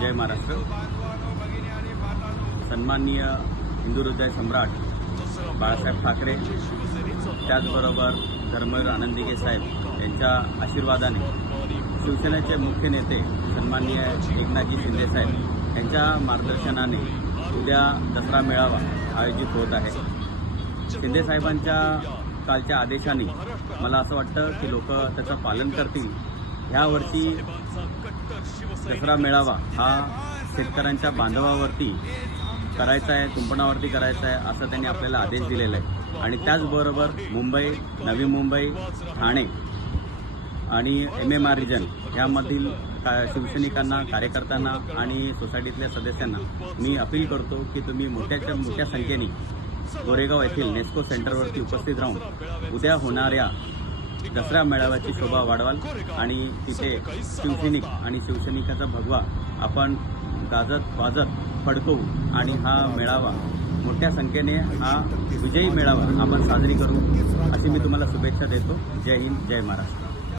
जय महाराष्ट्र। सन्माननीय हिंदू हृदय सम्राट बाळासाहेब ठाकरे, त्याचबरोबर धर्मवीर आनंदीगे साहेब यांच्या आशीर्वादाने शिवसेनेचे मुख्य नेते सन्माननीय एकनाथजी शिंदे साहेब यांच्या मार्गदर्शनाने उद्या दसरा मेळावा आयोजित होत आहे। शिंदे साहेबांच्या कालच्या आदेशाने मला असं वाटतं की लोक त्याचं पालन करतील। ह्या वर्षी दसरा मेळावा हा शेतकऱ्यांच्या बांधवावरती करायचा आहे, कुंपणावरती करायचा आहे असं त्यांनी आपल्याला आदेश दिलेला आहे। आणि त्याचबरोबर मुंबई, नवी मुंबई, ठाणे आणि MMR रिजन यामधील शिवसैनिकांना, कार्यकर्त्यांना आणि सोसायटीतल्या सदस्यांना मी अपील करतो की तुम्ही मोठ्या संख्येने गोरेगाव येथील नेस्को सेंटरवरती उपस्थित राहून उद्या होणाऱ्या दसरा मेळाव्याची शोभा वाढवाल आणि तिथे शिवसैनिक आणि शिवसैनिकाचा भगवा आपण गाजत वाजत फडकवू आणि हा मेळावा मोठ्या संख्येने हा विजयी मेळावा आपण साजरी करू अशी मी तुम्हाला शुभेच्छा देतो। जय हिंद, जय महाराष्ट्र।